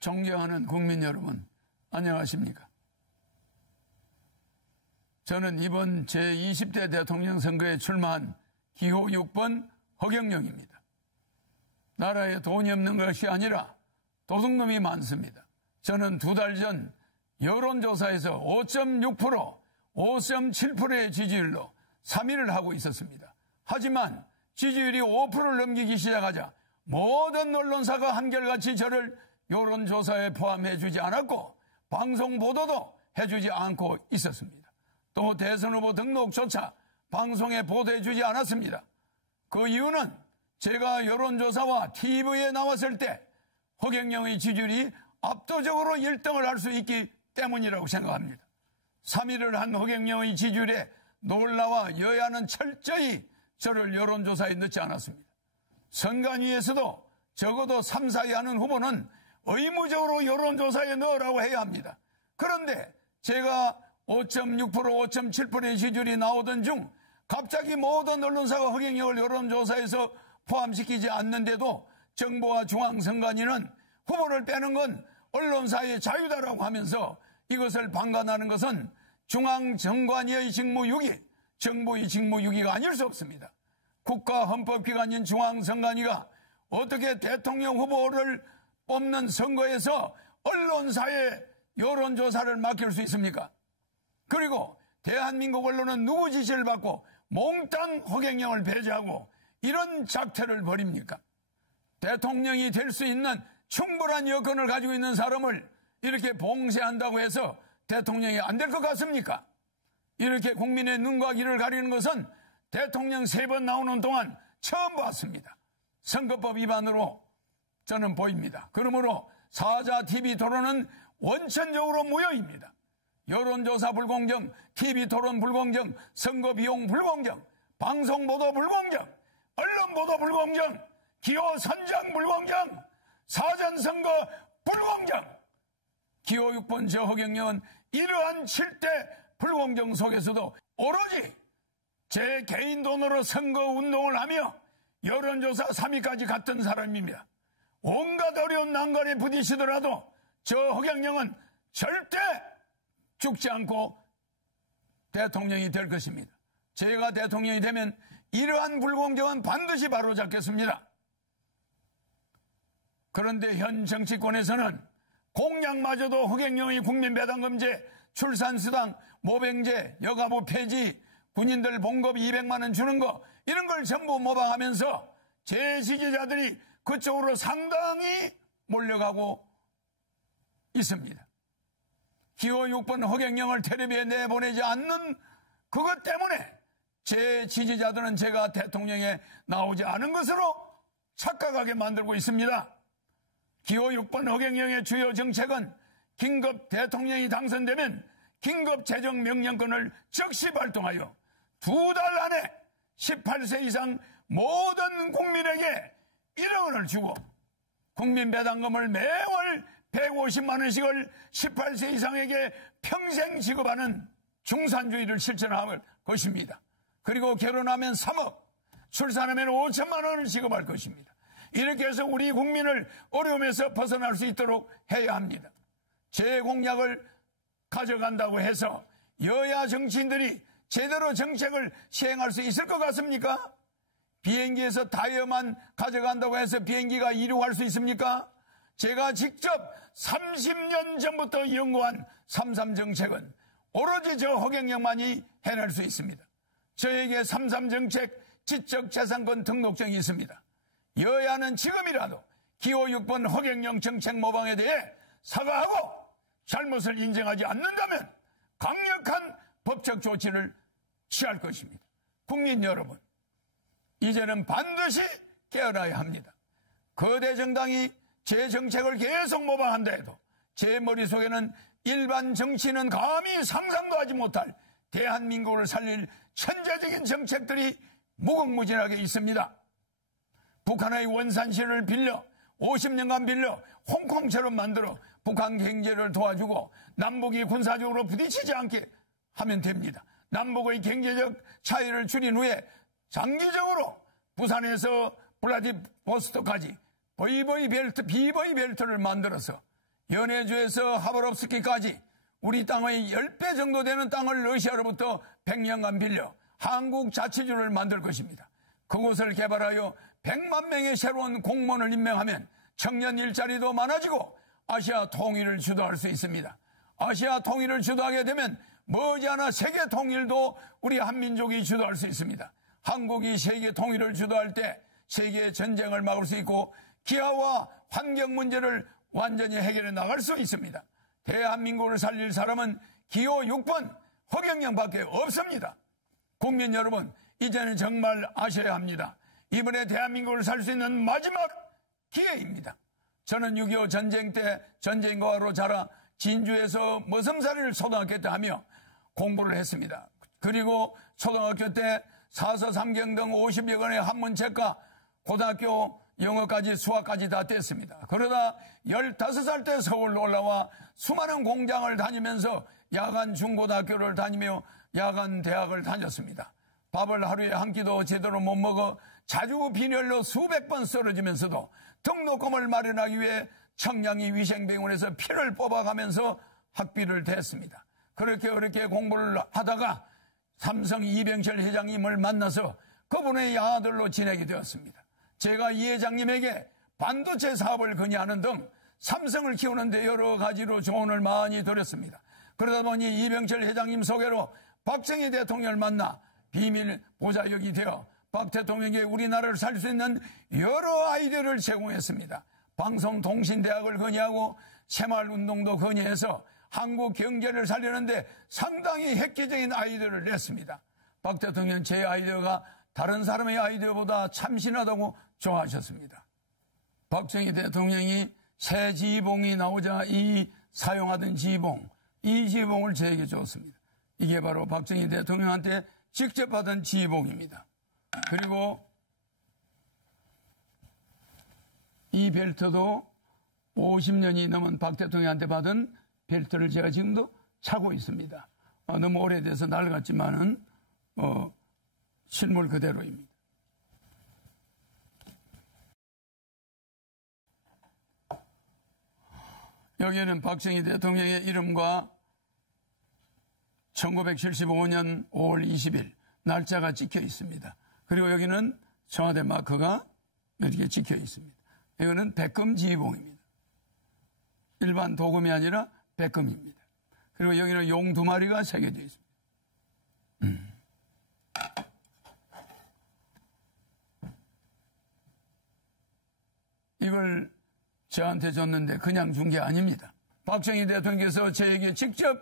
존경하는 국민 여러분, 안녕하십니까? 저는 이번 제20대 대통령 선거에 출마한 기호 6번 허경영입니다. 나라에 돈이 없는 것이 아니라 도둑놈이 많습니다. 저는 2달 전 여론조사에서 5.6%, 5.7%의 지지율로 3위를 하고 있었습니다. 하지만 지지율이 5%를 넘기기 시작하자 모든 언론사가 한결같이 저를 여론조사에 포함해주지 않았고 방송 보도도 해주지 않고 있었습니다. 또 대선 후보 등록조차 방송에 보도해주지 않았습니다. 그 이유는 제가 여론조사와 TV에 나왔을 때 허경영의 지지율이 압도적으로 1등을 할 수 있기 때문이라고 생각합니다. 3위를 한 허경영의 지지율에 놀라와 여야는 철저히 저를 여론조사에 넣지 않았습니다. 선관위에서도 적어도 3, 4위 하는 후보는 의무적으로 여론조사에 넣으라고 해야 합니다. 그런데 제가 5.6%, 5.7%의 지지율이 나오던 중 갑자기 모든 언론사가 허경영을 여론조사에서 포함시키지 않는데도 정부와 중앙선관위는 후보를 빼는 건 언론사의 자유다라고 하면서 이것을 방관하는 것은 중앙선관위의 직무유기, 정부의 직무유기가 아닐 수 없습니다. 국가헌법기관인 중앙선관위가 어떻게 대통령 후보를 뽑는 선거에서 언론사에 여론조사를 맡길 수 있습니까? 그리고 대한민국 언론은 누구 지시를 받고 몽땅 허경영을 배제하고 이런 작태를 벌입니까? 대통령이 될 수 있는 충분한 여건을 가지고 있는 사람을 이렇게 봉쇄한다고 해서 대통령이 안 될 것 같습니까? 이렇게 국민의 눈과 귀를 가리는 것은 대통령 3번 나오는 동안 처음 봤습니다. 선거법 위반으로 저는 보입니다. 그러므로 사자 TV 토론은 원천적으로 무효입니다. 여론조사 불공정, TV 토론 불공정, 선거 비용 불공정, 방송 보도 불공정, 언론 보도 불공정, 기호 선정 불공정, 사전선거 불공정. 기호 6번 저 허경영은 이러한 7대 불공정 속에서도 오로지 제 개인 돈으로 선거운동을 하며 여론조사 3위까지 갔던 사람입니다. 온갖 어려운 난관에 부딪히더라도 저 허경영은 절대 죽지 않고 대통령이 될 것입니다. 제가 대통령이 되면 이러한 불공정은 반드시 바로잡겠습니다. 그런데 현 정치권에서는 공약마저도 허경영의 국민배당금제, 출산수당, 모병제, 여가부 폐지, 군인들 봉급 200만 원 주는 거 이런 걸 전부 모방하면서 제 지지자들이 그쪽으로 상당히 몰려가고 있습니다. 기호 6번 허경영을 텔레비에 내보내지 않는 그것 때문에 제 지지자들은 제가 대통령에 나오지 않은 것으로 착각하게 만들고 있습니다. 기호 6번 허경영의 주요 정책은 긴급 대통령이 당선되면 긴급 재정명령권을 즉시 발동하여 2달 안에 18세 이상 모든 국민에게 1억 원을 주고 국민배당금을 매월 150만 원씩을 18세 이상에게 평생 지급하는 중산주의를 실천할 것입니다. 그리고 결혼하면 3억, 출산하면 5천만 원을 지급할 것입니다. 이렇게 해서 우리 국민을 어려움에서 벗어날 수 있도록 해야 합니다. 제 공약을 가져간다고 해서 여야 정치인들이 제대로 정책을 시행할 수 있을 것 같습니까? 비행기에서 타이어만 가져간다고 해서 비행기가 이륙할 수 있습니까? 제가 직접 30년 전부터 연구한 3.3 정책은 오로지 저 허경영만이 해낼 수 있습니다. 저에게 3.3 정책 지적재산권 등록증이 있습니다. 여야는 지금이라도 기호 6번 허경영 정책 모방에 대해 사과하고 잘못을 인정하지 않는다면 강력한 법적 조치를 취할 것입니다. 국민 여러분, 이제는 반드시 깨어나야 합니다. 거대 정당이 제 정책을 계속 모방한다 해도 제 머릿속에는 일반 정치인은 감히 상상도 하지 못할 대한민국을 살릴 천재적인 정책들이 무궁무진하게 있습니다. 북한의 원산시를 빌려 50년간 빌려 홍콩처럼 만들어 북한 경제를 도와주고 남북이 군사적으로 부딪히지 않게 하면 됩니다. 남북의 경제적 차이를 줄인 후에 장기적으로 부산에서 블라디보스토크까지 비보이 벨트를 만들어서 연해주에서 하바롭스키까지 우리 땅의 10배 정도 되는 땅을 러시아로부터 100년간 빌려 한국 자치주를 만들 것입니다. 그곳을 개발하여 100만 명의 새로운 공무원을 임명하면 청년 일자리도 많아지고 아시아 통일을 주도할 수 있습니다. 아시아 통일을 주도하게 되면 머지않아 세계 통일도 우리 한민족이 주도할 수 있습니다. 한국이 세계 통일을 주도할 때 세계 전쟁을 막을 수 있고 기아와 환경 문제를 완전히 해결해 나갈 수 있습니다. 대한민국을 살릴 사람은 기호 6번 허경영밖에 없습니다. 국민 여러분, 이제는 정말 아셔야 합니다. 이번에 대한민국을 살 수 있는 마지막 기회입니다. 저는 6.25 전쟁 때 전쟁과로 자라 진주에서 머슴살이를 초등학교 때 하며 공부를 했습니다. 그리고 초등학교 때 사서 삼경 등 50여 권의 한문책과 고등학교 영어까지 수학까지 다 뗐습니다. 그러다 15살 때 서울로 올라와 수많은 공장을 다니면서 야간 중고등학교를 다니며 야간 대학을 다녔습니다. 밥을 하루에 한 끼도 제대로 못 먹어 자주 빈혈로 수백 번 쓰러지면서도 등록금을 마련하기 위해 청량리 위생병원에서 피를 뽑아가면서 학비를 댔습니다. 그렇게 공부를 하다가 삼성 이병철 회장님을 만나서 그분의 아들로 지내게 되었습니다. 제가 이 회장님에게 반도체 사업을 건의하는 등 삼성을 키우는데 여러 가지로 조언을 많이 드렸습니다. 그러다 보니 이병철 회장님 소개로 박정희 대통령을 만나 비밀 보좌역이 되어 박 대통령에게 우리나라를 살 수 있는 여러 아이디어를 제공했습니다. 방송통신대학을 건의하고 새마을운동도 건의해서 한국 경제를 살리는데 상당히 획기적인 아이디어를 냈습니다. 박 대통령 제 아이디어가 다른 사람의 아이디어보다 참신하다고 좋아하셨습니다. 박정희 대통령이 새 지휘봉이 나오자 사용하던 지휘봉, 이 지휘봉을 저에게 줬습니다. 이게 바로 박정희 대통령한테 직접 받은 지휘봉입니다. 그리고 이 벨트도 50년이 넘은 박 대통령한테 받은 벨트를 제가 지금도 차고 있습니다. 너무 오래돼서 낡았지만은 실물 그대로입니다. 여기에는 박정희 대통령의 이름과 1975년 5월 20일 날짜가 찍혀 있습니다. 그리고 여기는 청와대 마크가 이렇게 찍혀 있습니다. 이거는 백금 지휘봉입니다. 일반 도금이 아니라 백금입니다. 그리고 여기는 용 2마리가 새겨져 있습니다. 이걸 저한테 줬는데 그냥 준 게 아닙니다. 박정희 대통령께서 저에게 직접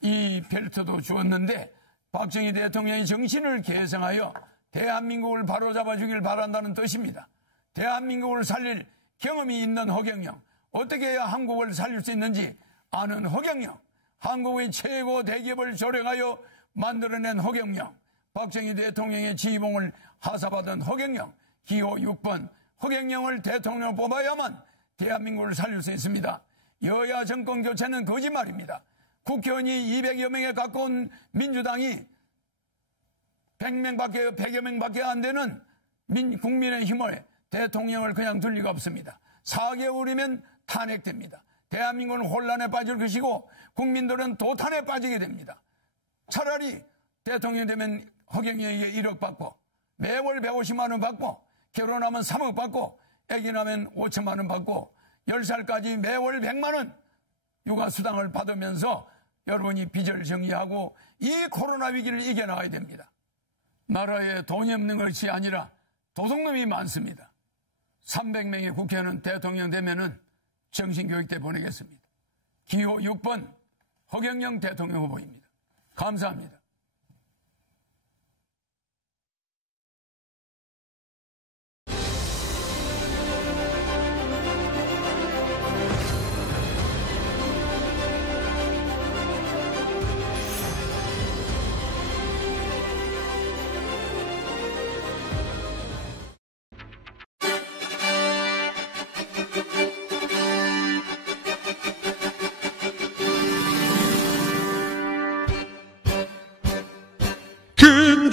이 벨트도 주었는데 박정희 대통령의 정신을 계승하여 대한민국을 바로잡아 주길 바란다는 뜻입니다. 대한민국을 살릴 경험이 있는 허경영, 어떻게 해야 한국을 살릴 수 있는지 아는 허경영, 한국의 최고 대기업을 조력하여 만들어낸 허경영, 박정희 대통령의 지휘봉을 하사받은 허경영, 기호 6번 허경영을 대통령을 뽑아야만 대한민국을 살릴 수 있습니다. 여야 정권 교체는 거짓말입니다. 국회의원이 200여 명에 가까운 민주당이 100여 명밖에 안 되는 국민의힘을 대통령을 그냥 둘 리가 없습니다. 4개월이면 탄핵됩니다. 대한민국은 혼란에 빠질 것이고 국민들은 도탄에 빠지게 됩니다. 차라리 대통령 되면 허경영에게 1억 받고 매월 150만 원 받고 결혼하면 3억 받고 아기 나면 5천만 원 받고 10살까지 매월 100만 원 육아수당을 받으면서 여러분이 빚을 정리하고 이 코로나 위기를 이겨나가야 됩니다. 나라에 돈이 없는 것이 아니라 도둑놈이 많습니다. 300명의 국회의원은 대통령 되면은 정신교육대 보내겠습니다. 기호 6번 허경영 대통령 후보입니다. 감사합니다.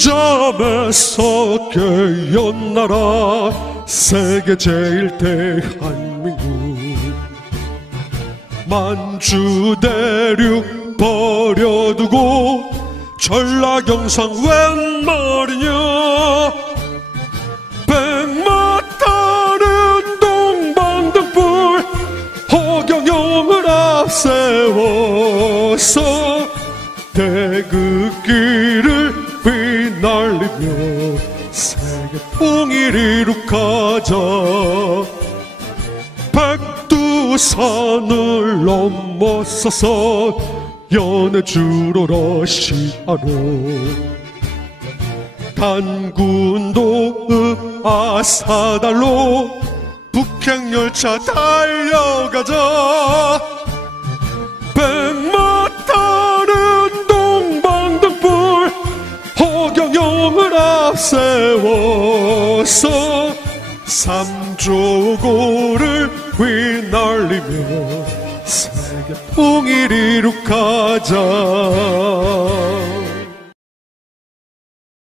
잠에서 깨어나라 세계 제일 대한민국 만주 대륙 버려두고 전라경상 웬 말이냐. 백마타는 동방등불 허경영을 앞세워서 태극기를 휘날리며 세계 통일 이룩하자. 백두산을 넘어서서 연해주로 러시아로 단군도 아사달로 북행열차 달려가자. 백마타는 동방등불 허경영을 앞세워서 삼조고를 휘날리며 세계 통일 이룩하자.